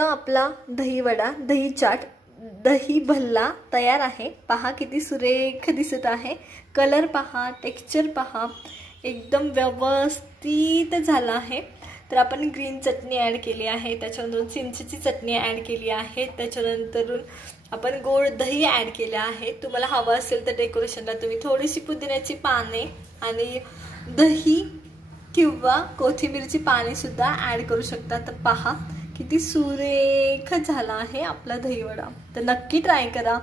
इथं आपला दही वडा, दही चाट, दही भल्ला तयार आहे। पहा किती सुरेख दिसत आहे। कलर पहा, टेक्स्चर पहा, एकदम व्यवस्थित झाला आहे। तर आपण ग्रीन चटणी ॲड केली आहे, त्याच्यानंतर चिंचेची चटणी ॲड केली आहे, त्याच्यानंतर आपण गोड दही ॲड केले आहे। तुम्हाला हवं असेल तर डेकोरेशनला तुम्ही थोडीशी पुदिन्याची पाने आणि दही किंवा कोथिंबीरची पाने सुद्धा ॲड करू शकता। तर पहा किती सुरेख झाला आहे आपला दही वडा। तर नक्की ट्राय करा।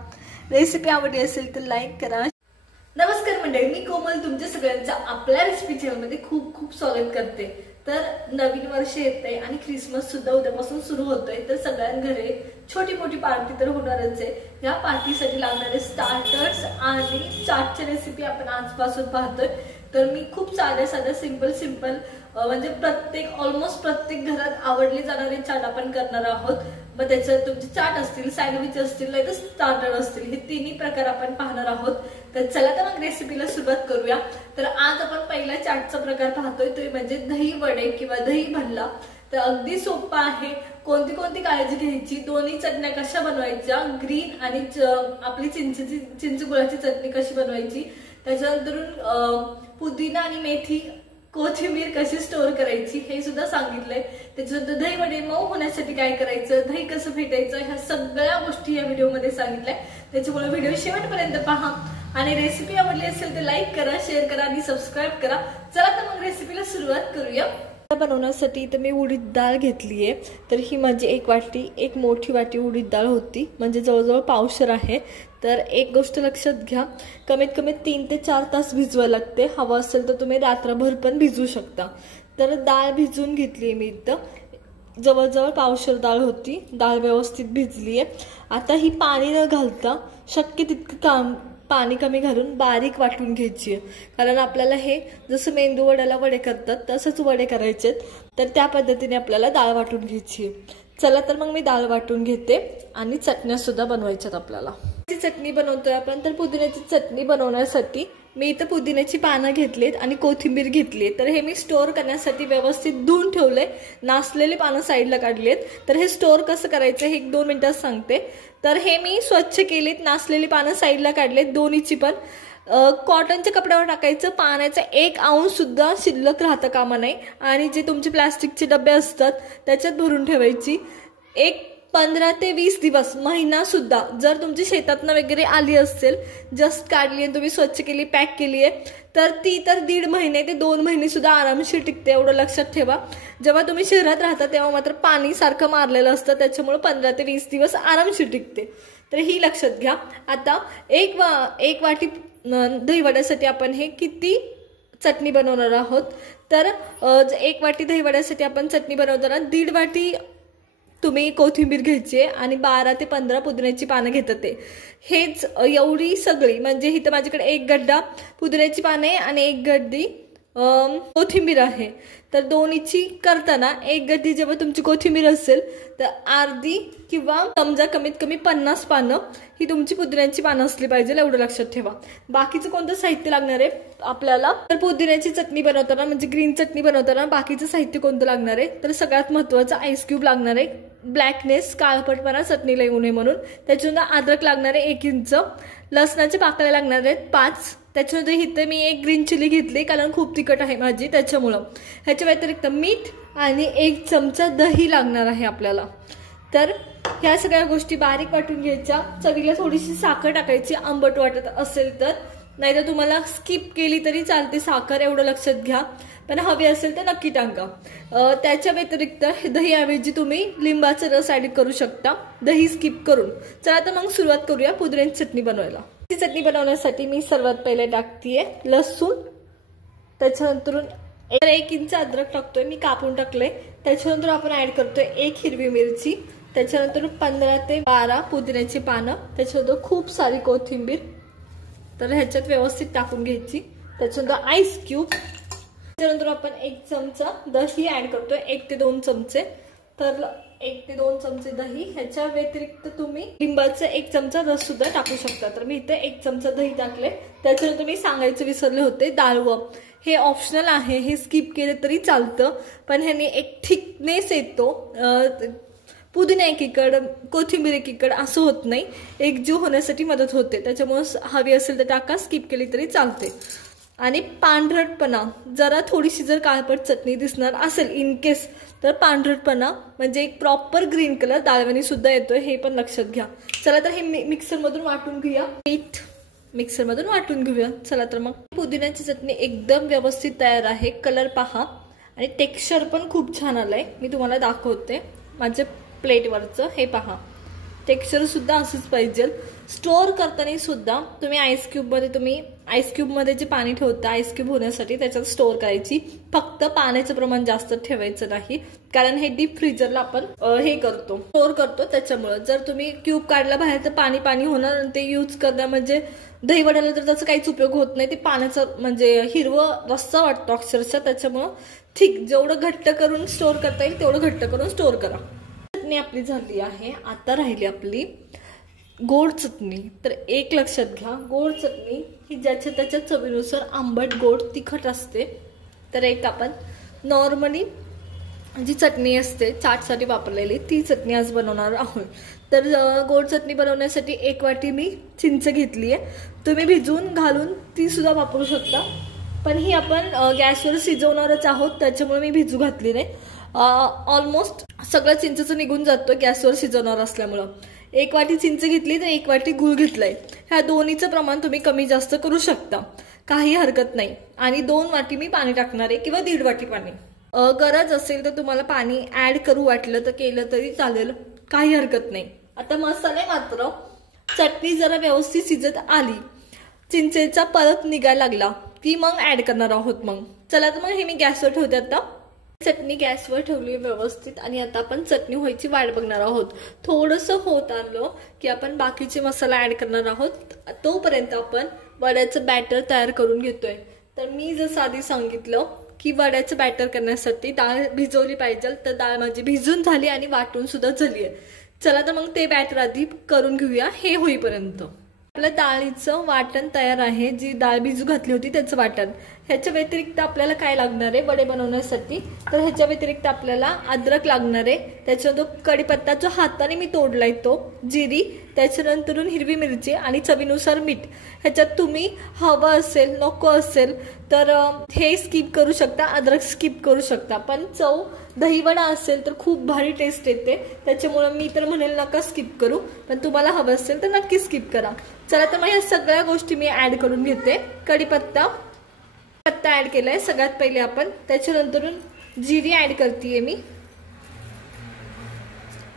रेसिपी आवडली असेल तर लाईक करा। नमस्कार मंडळी, मी कोमल तुमच्या सगळ्यांचं आपल्या रेसिपी चॅनलमध्ये खूप खूप स्वागत करते। तर नवीन वर्ष येते आणि ख्रिसमस सुद्धा उद्यापासून सुरू होतोय। तर सगळ्यांघरे छोटी मोठी पार्टी तर होणारच आहे। या पार्टीसाठी लागणारे स्टार्टर्स आणि चाटची रेसिपी आपण आजपासून पाहतोय। तर मी खूप साध्या सिंपल म्हणजे ऑलमोस्ट प्रत्येक घरात आवडले जाणारे चाट आपण करणार आहोत। मग त्याच्यात तुमचे चाट असतील, सँडविच असतील, नाही तर स्टार्टर असतील, हे तिन्ही प्रकार आपण पाहणार आहोत। तर चला तर मग रेसिपीला सुरुवात करूया। तर आज आपण पहिला चाटचा प्रकार पाहतोय तो म्हणजे दही वडे किंवा दही भल्ला। तर अगदी सोपा आहे। कोणती काळजी घ्यायची, दोन्ही चटण्या कशा बनवायच्या, ग्रीन आणि आपली चिंच गुळाची चटणी कशी बनवायची, त्याच्यानंतर पुदिना आणि मेथी कोथिंबीर कशी स्टोर करायची हे सुद्धा सांगितलंय। त्याच्यानंतर दही वडे मऊ होण्यासाठी काय करायचं, दही कसं फेटायचं, ह्या सगळ्या गोष्टी या व्हिडिओमध्ये सांगितल्या। त्याच्यामुळे व्हिडिओ शेवटपर्यंत पहा आणि रेसिपी आवडली असेल तर लाईक करा, शेअर करा आणि सबस्क्राईब करा। चला तर मग रेसिपीला सुरुवात करूया। बनवण्यासाठी तर मी उडीद डाळ घेतलीये। तर ही माझी एक मोठी वाटी उडीद डाळ होती, म्हणजे जवळजवळ पावशेर आहे। तर एक गोष्ट लक्षात घ्या, कमीत कमी 3 ते 4 तास भिजवायला लागते। हवं असेल तर तुम्ही रात्रभर पण भिजवू शकता। तर डाळ भिजवून घेतली मी इथं। जवळजवळ पावशेर डाळ होती, डाळ व्यवस्थित भिजली आहे। आता ही पाणी न घालता शक्य तितकं पाणी कमी घालून बारीक वाटून घ्यायची आहे। कारण आपल्याला हे जसं मेंदू वड्याला वडे करतात तसंच वडे करायचे, तर त्या पद्धतीने आपल्याला डाळ वाटून घ्यायची आहे। चला तर मग मी डाळ वाटून घेते आणि चटण्या सुद्धा बनवायच्यात आपल्याला। चटणी बनवतोय आपण, तर पुदिन्याची चटणी बनवण्यासाठी मी इथं पुदिन्याची पानं घेतलीत आणि कोथिंबीर घेतली। तर हे मी स्टोर करण्यासाठी व्यवस्थित धुवून ठेवले, नासलेले पानं साईडला काढलेत। तर हे स्टोर कसं करायचं हे 1-2 मिनिटात सांगते। तर हे मी स्वच्छ केलीत, नासलेली पानं साईडला काढलेत, दोन्हीची पण कॉटनच्या कपड्यावर टाकायचं। पाण्याचा 1 अंश सुद्धा शिल्लक राहता कामा नये आणि जे तुमचे प्लास्टिकचे डबे असतात त्याच्यात भरून ठेवायची। 15 ते 20 दिवस, महिना सुद्धा जर तुमची शेतातनं वगैरे आली असेल, जस्ट काढली आणि तुम्ही स्वच्छ केली, पॅक केली आहे, तर ती तर 1.5 महिने ते 2 महिने सुद्धा आरामशीर टिकते। एवढं लक्षात ठेवा। जेव्हा तुम्ही शहरात राहता तेव्हा मात्र पाणी सारखं मारलेलं असतं, त्याच्यामुळे 15 ते 20 दिवस आरामशीर टिकते। तर ही लक्षात घ्या। आता एक वाटी दही वड्यासाठी आपण हे किती चटणी बनवणार आहोत, तर 1 वाटी दही वड्यासाठी आपण चटणी बनवताना 1.5 वाटी तुम्ही कोथिंबीर घ्यायची आणि 12 ते 15 पुदिन्याची पानं घेतात। हेच एवढी सगळी, म्हणजे इथं माझ्याकडे 1 गड्डा पुदिन्याची पाने आणि 1 गड्डी कोथिंबीर आहे। तर दोन्हीची करताना 1 गड्डी जेव्हा तुमची कोथिंबीर असेल तर अर्धी किंवा समजा कमीत कमी 50 पानं ही तुमची पुदिन्याची पानं असली पाहिजे, एवढं लक्षात ठेवा। बाकीचं कोणतं साहित्य लागणार आहे आपल्याला, तर पुदिन्याची चटणी बनवताना म्हणजे ग्रीन चटणी बनवताना बाकीचं साहित्य कोणतं लागणार आहे, तर सगळ्यात महत्त्वाचं आईस क्यूब लागणार आहे, ब्लॅकनेस काळपटपणा चटणीला येऊ नये म्हणून। त्याच्यानंतर अद्रक लागणार आहे 1 इंच, लसणाचे पाकळ्या लागणार आहेत 5। त्याच्यानंतर इथं मी 1 ग्रीन चिली घेतली, कारण खूप तिखट आहे माझी त्याच्यामुळं। ह्याच्या व्यतिरिक्त मीठ आणि 1 चमचा दही लागणार आहे आपल्याला। तर ह्या सगळ्या गोष्टी बारीक वाटून घ्यायच्या। चवीला थोडीशी साखर टाकायची, आंबट वाटत असेल तर, नाहीतर तुम्हाला स्किप केली तरी चालते साखर, एवढं लक्षात घ्या। पण हवी असेल तर नक्की टाका। त्याच्या व्यतिरिक्त दहीऐवजी तुम्ही लिंबाचा रस ॲड करू शकता, दही स्किप करून। चला तर मग सुरुवात करूया पुदिन्याची चटणी बनवायला। चटणी बनवण्यासाठी मी सर्वात पहिले टाकतीये लसूण, त्याच्यानंतर 1 इंच अद्रक टाकतोय मी, कापून टाकले। त्याच्यानंतर आपण ॲड करतोय 1 हिरवी मिरची, त्याच्यानंतर 15 ते 12 पुदिन्याची पानं, त्याच्यानंतर खूप सारी कोथिंबीर। तर ह्याच्यात व्यवस्थित टाकून घ्यायची। त्याच्यानंतर आईस क्यूब, त्याच्यानंतर आपण 1 चमचा दही ॲड करतोय, 1 ते 2 चमचे। तर 1 ते 2 चमचे दही, ह्याच्या व्यतिरिक्त तुम्ही लिंबाचा 1 चमचा रस सुद्धा टाकू शकता। तर मी इथे 1 चमचा दही टाकले। त्याच्यानंतर मी सांगायचं विसरले होते, डाळवं हे ऑप्शनल आहे, हे स्किप केले तरी चालतं, पण ह्याने एक थिकनेस येतो, पुदिना एकीकड, कोथिंबीर एकीकड असं होत नाही, एकजीव होण्यासाठी मदत होते. त्याच्यामुळे हवी असेल तर टाका, स्किप केली तरी चालते. आणि पांढरटपणा, जरा थोडीशी जर काळपट चटणी दिसणार असेल इन केस, तर पांढरटपणा म्हणजे एक प्रॉपर ग्रीन कलर डाळवणी सुद्धा येतोय, हे पण लक्षात घ्या. चला तर हे मिक्सरमधून वाटून घेऊया. पीठ मिक्सरमधून वाटून घेऊया. चला तर मग पुदिन्याची चटणी एकदम व्यवस्थित तयार आहे. कलर पहा आणि टेक्स्चर पण खूप छान आलंय. मी तुम्हाला दाखवते माझ्या प्लेटवरचं, हे पहा. टेक्स्चर सुद्धा असंच पाहिजे. स्टोअर करताना सुद्धा तुम्ही आईस क्यूबमध्ये जे पाणी ठेवता आईस क्यूब होण्यासाठी, त्याच्यात स्टोअर करायची. फक्त पाण्याचं प्रमाण जास्त ठेवायचं नाही, कारण हे डीप फ्रीजरला आपण स्टोअर करतो. त्याच्यामुळे जर तुम्ही क्यूब काढला बाहेर तर पाणी पाणी होणार आणि ते यूज करणं म्हणजे दही वड्याला तर त्याचा काहीच उपयोग होत नाही. ते पाण्याचं म्हणजे हिरवं रस्सा वाटतो अक्षरशः. त्याच्यामुळं ठीक, जेवढं घट्ट करून स्टोअर करता येईल तेवढं घट्ट करून स्टोअर करा. चटणी आपली झाली आहे. आता राहिली आपली गोड चटणी. तर एक लक्षात घ्या, गोड चटणी ही ज्याच्या त्याच्या चवीनुसार आंबट, गोड, तिखट असते. तर एक आपण नॉर्मली जी चटणी असते चाटसाठी वापरलेली, ती चटणी आज बनवणार आहोत. तर गोड चटणी बनवण्यासाठी 1 वाटी मी चिंच घेतली आहे. तुम्ही भिजवून घालून ती सुद्धा वापरू शकता, पण ही आपण गॅसवर शिजवणारच आहोत, त्याच्यामुळे मी भिजू घातली नाही. ऑलमोस्ट सगळं चिंचचं निघून जातो गॅसवर शिजवणार असल्यामुळं. 1 वाटी चिंच घेतली तर 1 वाटी गूळ घेतलाय. ह्या दोन्हीचं प्रमाण तुम्ही कमी जास्त करू शकता, काही हरकत नाही. आणि 2 वाटी मी पाणी टाकणार आहे किंवा 1.5 वाटी पाणी. गरज असेल तर तुम्हाला पाणी ऍड करू वाटलं तर केलं तरी चालेल, काही हरकत नाही. आता मसाले मात्र, चटणी जरा व्यवस्थित शिजत आली, चिंचेचा परत निघायला लागला की मग ऍड करणार आहोत. मग चला तर मग हे मी गॅसवर ठेवते. आता चटणी गॅसवर ठेवली व्यवस्थित आणि आता आपण चटणी व्हायची वाट बघणार आहोत. थोडंसं होत आलं की आपण बाकीचे मसाला ऍड करणार आहोत. तोपर्यंत आपण वड्याचं बॅटर तयार करून घेतोय. तर मी जसं आधी सांगितलं की वड्याचं बॅटर करण्यासाठी डाळ भिजवली पाहिजे, तर डाळ माझी भिजून झाली आणि वाटून सुद्धा झाली आहे. चला तर मग ते बॅटर आधी करून घेऊया. हे होईपर्यंत आपल्या डाळीचं वाटण तयार आहे. जी डाळ भिजू घातली होती त्याचं वाटण. ह्याच्या व्यतिरिक्त आपल्याला काय लागणार आहे वडे बनवण्यासाठी, तर ह्याच्या व्यतिरिक्त आपल्याला अद्रक लागणार आहे. त्याच्यानंतर कढीपत्ता जो हाताने मी तोडलाय तो, जिरी, त्याच्यानंतरून हिरवी मिरची आणि चवीनुसार मीठ. ह्याच्यात तुम्ही हवं असेल, नको असेल तर हे स्किप करू शकता, अद्रक स्किप करू शकता. पण चव दहीवडा असेल तर खूप भारी टेस्ट येते, त्याच्यामुळे मी तर म्हणेल नका स्किप करू, पण तुम्हाला हवं असेल तर नक्की स्किप करा. चला तर मग ह्या सगळ्या गोष्टी मी ऍड करून घेते. कढीपत्ता ऍड केलाय सगळ्यात पहिले आपण. त्याच्यानंतरून जिरी ऍड करतेय मी.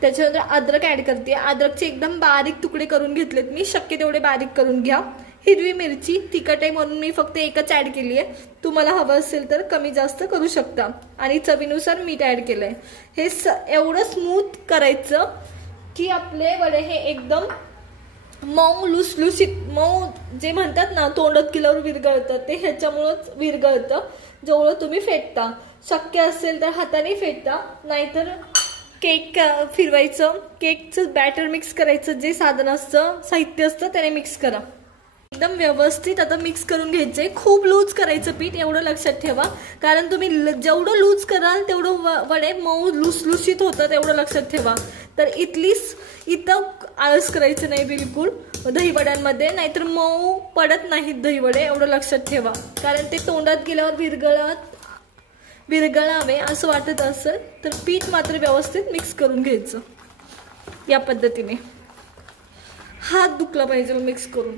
त्याच्यानंतर अद्रक ऍड करते. अद्रकचे एकदम बारीक तुकडे करून घेतलेत मी, शक्य तेवढे बारीक करून घ्या. हिरवी मिरची तिखट आहे म्हणून मी फक्त एकच ऍड केली आहे, तुम्हाला हवं असेल तर कमी जास्त करू शकता. आणि चवीनुसार मीठ ऍड केलंय. हे एवढं स्मूथ करायचं की आपले वडे हे एकदम मऊ, लुसलुसीत, मऊ जे म्हणतात ना तोंडात केल्यावर विरघळतं, ते ह्याच्यामुळंच विरघळतं जेवढं तुम्ही फेटता. शक्य असेल तर हाताने फेटता, नाहीतर केक फिरवायचं, केकचं बॅटर मिक्स करायचं, जे साधन असतं, साहित्य असतं त्याने मिक्स करा. एकदम व्यवस्थित आता मिक्स करून घ्यायचंय. खूप लूज करायचं पीठ, एवढं लक्षात ठेवा, कारण तुम्ही जेवढं लूज कराल तेवढं वडे मऊ लुसलुसीत होतात, एवढं लक्षात ठेवा. तर इथं आळस करायचं नाही बिलकुल दहीवड्यांमध्ये, नाहीतर मऊ पडत नाहीत दहीवडे, एवढं लक्षात ठेवा. कारण ते तोंडात गेल्यावर विरघळावे असं वाटत असेल तर पीठ मात्र व्यवस्थित मिक्स करून घ्यायचं. या पद्धतीने हात दुखला पाहिजे मिक्स करून.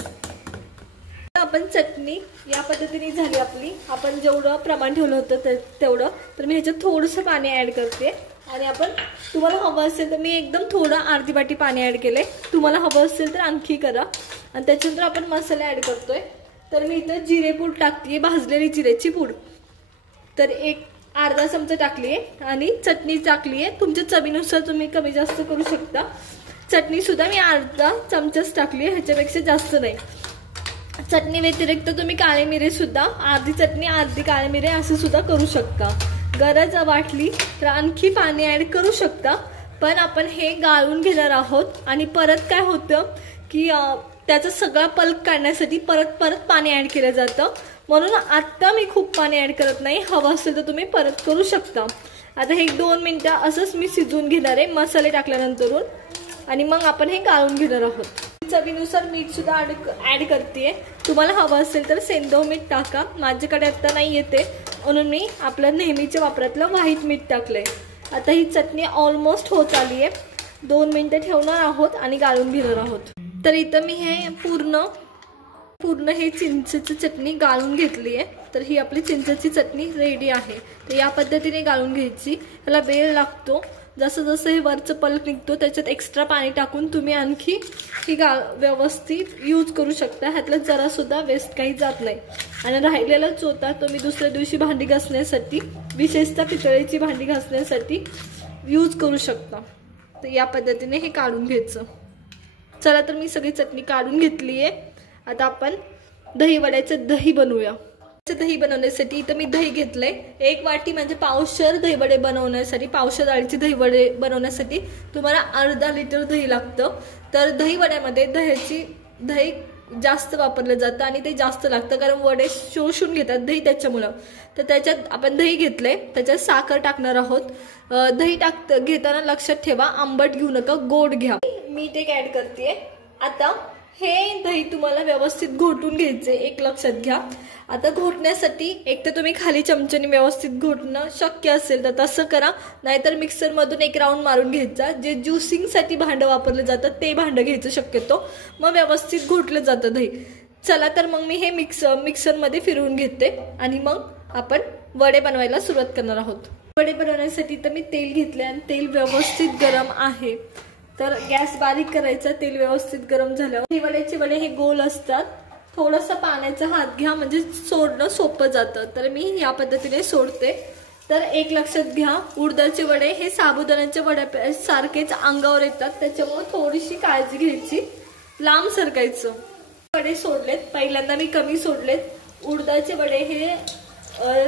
आपण चटणी या पद्धतीने झाली आपली. आपण जेवढं प्रमाण ठेवलं होतं तेवढं, तर मी ह्याच्यात थोडंसं पाणी ऍड करते. आणि आपण तुम्हाला हवं असेल तर मी एकदम थोडं अर्धी वाटी पाणी ऍड केलंय, तुम्हाला हवं असेल तर आणखी करा. आणि त्याच्यानंतर आपण मसाले ऍड करतोय. तर मी इथं जिरेपूड टाकते, भाजलेली जिरेची पूड, तर एक अर्धा चमचा टाकली आहे. आणि चटणी टाकली आहे, तुमच्या चवीनुसार तुम्ही कमी जास्त करू शकता. चटणी सुद्धा मी अर्धा चमचाच टाकली आहे, ह्याच्यापेक्षा जास्त नाही. चटणी व्यतिरिक्त तुम्ही काळे मिरे सुद्धा, अर्धी चटणी अर्धी काळे मिरे असं सुद्धा करू शकता. गरज वाटली तर आणखी पाणी ऍड करू शकता. पण आपण हे गाळून घेणार आहोत आणि परत काय होतं की त्याचा सगळा पल्प काढण्यासाठी परत पाणी ऍड केलं जातं. म्हणून आता मी खूप पाणी ऍड करत नाही, हवं असेल तर तुम्ही परत करू शकता. आता हे 2 मिनिटं असंच मी शिजवून घेणार आहे मसाले टाकल्यानंतरून, आणि मग आपण हे गाळून घेणार आहोत। चवीनुसार मीठ सुद्धा ऍड करते। तुम्हाला हवं असेल तर सेंधव मीठ टाका, माझ्याकडे आता नाही येते म्हणून मी आपलं नेहमीच्या वापरातलं व्हाईट मीठ टाकलंय। आता ही चटणी ऑलमोस्ट होत आली आहे, 2 मिनिटं ठेवणार आहोत आणि गाळून घेणार आहोत। तर इथं मी हे पूर्ण हे चिंचेची चटणी गाळून घेतली आहे। तर ही आपली चिंचेची चटणी रेडी आहे। तर या पद्धतीने गाळून घ्यायची, त्याला वेळ लागतो। जसं जसं हे वरचं पल्प निघतो त्याच्यात एक्स्ट्रा पाणी टाकून तुम्ही आणखी ही व्यवस्थित यूज करू शकता, ह्यातलं जरा सुद्धा वेस्ट काही जात नाही। आणि राहिलेला चोथा तुम्ही दुसऱ्या दिवशी भांडी घासण्यासाठी, विशेषतः पितळेची भांडी घासण्यासाठी यूज करू शकता। तर या पद्धतीने हे काढून घ्यायचं। चला तर मी सगळी चटणी काढून घेतली आहे। आता आपण दही वड्याचं दही बनवूया। दही बनवण्यासाठी इथं मी दही घेतलंय 1 वाटी, म्हणजे पावशर दही वडे बनवण्यासाठी, पावशर डाळीचे दही वडे बनवण्यासाठी तुम्हाला अर्धा लिटर दही लागतं। तर दही वड्यामध्ये दही जास्त वापरलं जातं आणि ते जास्त लागतं, कारण वडे शोषून घेतात दही त्याच्यामुळं। तर त्याच्यात आपण दही घेतलंय, त्याच्यात साखर टाकणार आहोत। दही घेताना लक्षात ठेवा आंबट घेऊ नका, गोड घ्या। मीठ एक ऍड करते। आता हे दही तुम्हाला व्यवस्थित घोटून घ्यायचे, एक लक्षात घ्या। आता घोटण्यासाठी एक तर तुम्ही खाली चमच्याने व्यवस्थित घोटणं शक्य असेल तर तसं करा, नाहीतर मिक्सर मधून एक राऊंड मारून घ्यायचा। जे ज्युसिंग साठी भांडं वापरलं जातं ते भांडं घ्यायचं शक्यतो, मग व्यवस्थित घोटलं जातं दही। चला तर मग मी हे मिक्सर मध्ये फिरवून घेते आणि मग आपण वडे बनवायला सुरुवात करणार आहोत। वडे बनवण्यासाठी तर मी तेल घेतले आणि तेल व्यवस्थित गरम आहे, तर गॅस बारीक करायचा। तेल व्यवस्थित गरम झाल्यावर हे वड्याचे वडे हे गोल असतात, थोडंसं पाण्याचा हात घ्या म्हणजे सोडणं सोपं जातं। तर मी या पद्धतीने सोडते। तर एक लक्षात घ्या, उडदाचे वडे हे साबुदाण्याच्या वड्या सारखेच अंगावर येतात, त्याच्यामुळे थोडीशी काळजी घ्यायची, लांब सरकायचं। वडे सोडलेत, पहिल्यांदा मी कमी सोडलेत। उडदाचे वडे हे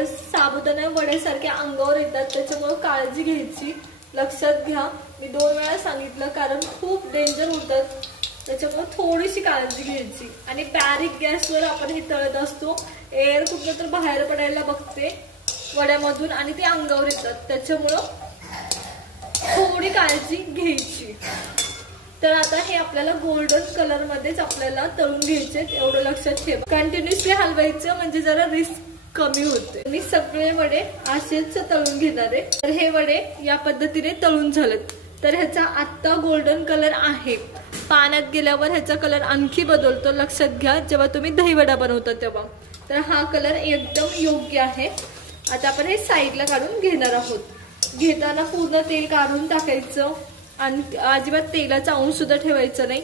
साबुदाणा वड्यासारखे अंगावर येतात, त्याच्यामुळे काळजी घ्यायची, लक्षात घ्या। मी 2 वेळा सांगितलं, कारण खूप डेंजर होतात, त्याच्यामुळे थोडीशी काळजी घ्यायची। आणि बारीक गॅसवर आपण हे तळत असतो, एअर कुठलं तर बाहेर पडायला बघते वड्यामधून आणि ते अंगावर येतात, त्याच्यामुळं थोडी काळजी घ्यायची। तर आता हे आपल्याला गोल्डन कलर मध्येच आपल्याला तळून घ्यायचे, एवढं लक्षात ठेवा। कंटिन्युअसली हलवायचं म्हणजे जरा रिस्क कमी होते। मी सगळे वडे असेच तळून घेणार आहे। तर हे वडे या पद्धतीने तळून झालेत। तर ह्याचा आत्ता गोल्डन कलर आहे, पाण्यात गेल्यावर ह्याचा कलर आणखी बदलतो, लक्षात घ्या जेव्हा तुम्ही दही वडा बनवता तेव्हा। तर हा कलर एकदम योग्य आहे। आता आपण हे साईडला काढून घेणार आहोत। घेताना पूर्ण तेल काढून टाकायचं आणि अजिबात तेलाचा अंश सुद्धा ठेवायचा नाही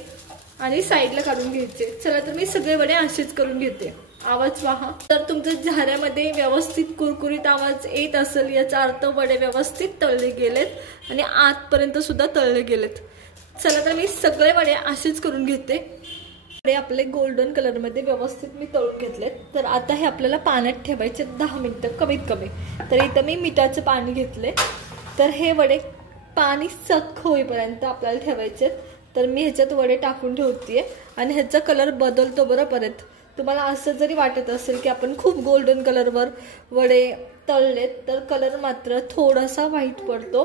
आणि साईडला काढून घ्यायचे। चला तर मी सगळे वडे असेच करून घेते। आवाज पहा, तर तुमच्या झाऱ्यामध्ये व्यवस्थित कुरकुरीत आवाज येत असेल, याचा अर्थ वडे व्यवस्थित तळले गेलेत आणि आतपर्यंत सुद्धा तळले गेलेत। चला तर मी सगळे वडे असेच करून घेते। वडे आपले गोल्डन कलर मध्ये व्यवस्थित मी तळून घेतलेत। तर आता हे आपल्याला पाण्यात ठेवायचे 10 मिनिटं कमीत कमी। तर इथं मी मिठाचं पाणी घेतले। तर हे वडे पाणी सख्ख होईपर्यंत आपल्याला ठेवायचे। तर मी ह्याच्यात वडे टाकून ठेवतेय आणि ह्याचा कलर बदलतो बरं परत। तुम्हाला असं जरी वाटत असेल की आपण खूप गोल्डन कलरवर वडे तळलेत, तर कलर मात्र थोडासा व्हाईट पडतो,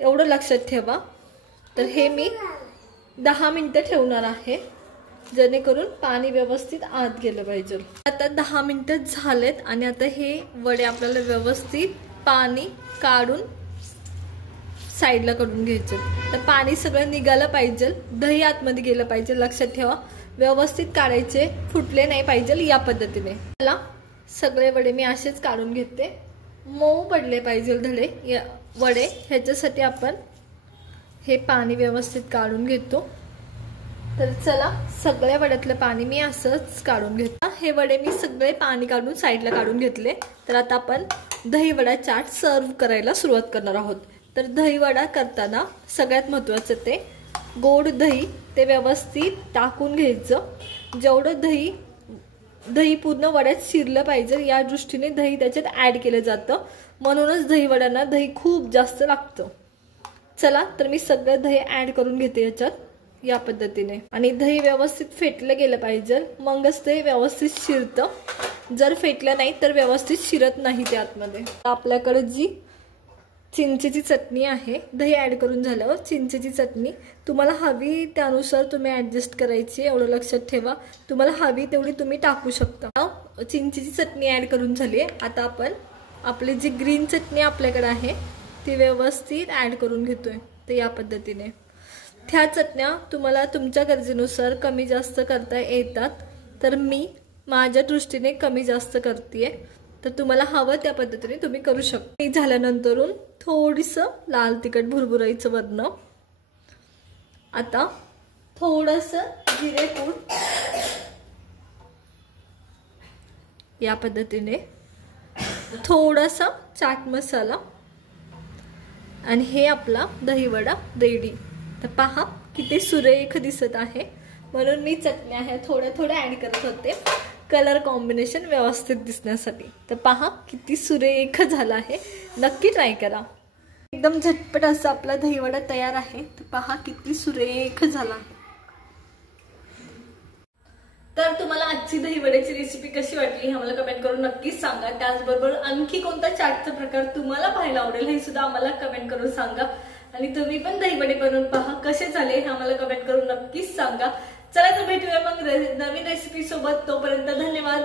एवढं लक्षात ठेवा। तर हे मी 10 मिनिटं ठेवणार आहे, जेणेकरून पाणी व्यवस्थित आत गेलं पाहिजे। आता 10 मिनिटं झालेत आणि आता हे वडे आपल्याला व्यवस्थित पाणी काढून साईडला काढून घ्यायचं। तर पाणी सगळं निघालं पाहिजे, दही आतमध्ये गेलं पाहिजे, लक्षात ठेवा। व्यवस्थित काढायचे, फुटले नाही पाहिजे, या पद्धतीने। चला सगळे वडे मी असेच काढून घेते। मऊ पडले पाहिजे वडे, ह्याच्यासाठी आपण हे पाणी व्यवस्थित काढून घेतो। तर चला सगळ्या वड्यातलं पाणी मी असंच काढून घेतो। हे वडे मी सगळे पाणी काढून साईडला काढून घेतले। तर आता आपण दही वडा चाट सर्व करायला सुरुवात करणार आहोत। तर दही वडा करताना सगळ्यात महत्त्वाचं ते गोड दही ते व्यवस्थित टाकून घ्यायचं। जेवढं दही पूर्ण वड्यात शिरलं पाहिजे या दृष्टीने दही त्याच्यात ऍड केलं जातं, म्हणूनच दही वड्यांना दही खूप जास्त लागतं। चला तर मी सगळं दही ऍड करून घेते याच्यात या पद्धतीने। आणि दही व्यवस्थित फेटलं गेलं पाहिजे, मगच ते व्यवस्थित शिरतं। जर फेटलं नाही तर व्यवस्थित शिरत नाही ते आतमध्ये। आपल्याकडे जी चिंचेची चटणी आहे. दही ॲड करून झाल्यावर चिंचेची चटणी तुम्हाला हवी त्यानुसार तुम्ही ॲडजस्ट करायची, एवढं लक्षात ठेवा. तुम्हाला हवी तेवढी तुम्ही टाकू शकता. चिंचेची चटणी ॲड करून झाली आहे. आता आपण आपली जी ग्रीन चटणी आपल्याकडे आहे ती व्यवस्थित ॲड करून घेतोय. तर या पद्धतीने ह्या चटण्या तुम्हाला तुमच्या गरजेनुसार कमी जास्त करता येतात. तर मी माझ्या दृष्टीने कमी जास्त करते, तर तुम्हाला हवं त्या पद्धतीने तुम्ही करू शकता. झाल्यानंतरून थोडीसं लाल तिखट भुरभुरायचं वरनं. आता थोडंसं जिरेपूड या पद्धतीने, थोडासा चाट मसाला आणि हे आपला दहीवडा रेडी. तर पहा किती सुरेख दिसत आहे. म्हणून मी चटण्या ह्या थोड्या थोड्या ॲड करत होते कलर कॉम्बिनेशन व्यवस्थित दिसण्यासाठी. तर पहा किती सुरेख झाला आहे. नक्की ट्राय करा. एकदम झटपट असा आपला दहीवडा तयार आहे. तर पहा किती सुरेख झाला आहे. तर तुम्हाला आजची दहीवड्याची रेसिपी कशी वाटली हे आम्हाला कमेंट करून नक्कीच सांगा. त्याचबरोबर आणखी कोणता चाटचा प्रकार तुम्हाला पाहायला आवडेल हे सुद्धा आम्हाला कमेंट करून सांगा. आणि तुम्ही पण दहीवडे बनवून पहा कसे झाले हे आम्हाला कमेंट करून नक्कीच सांगा. चला तर भेटूया मग नवीन रेसिपी सोबत. तोपर्यंत धन्यवाद.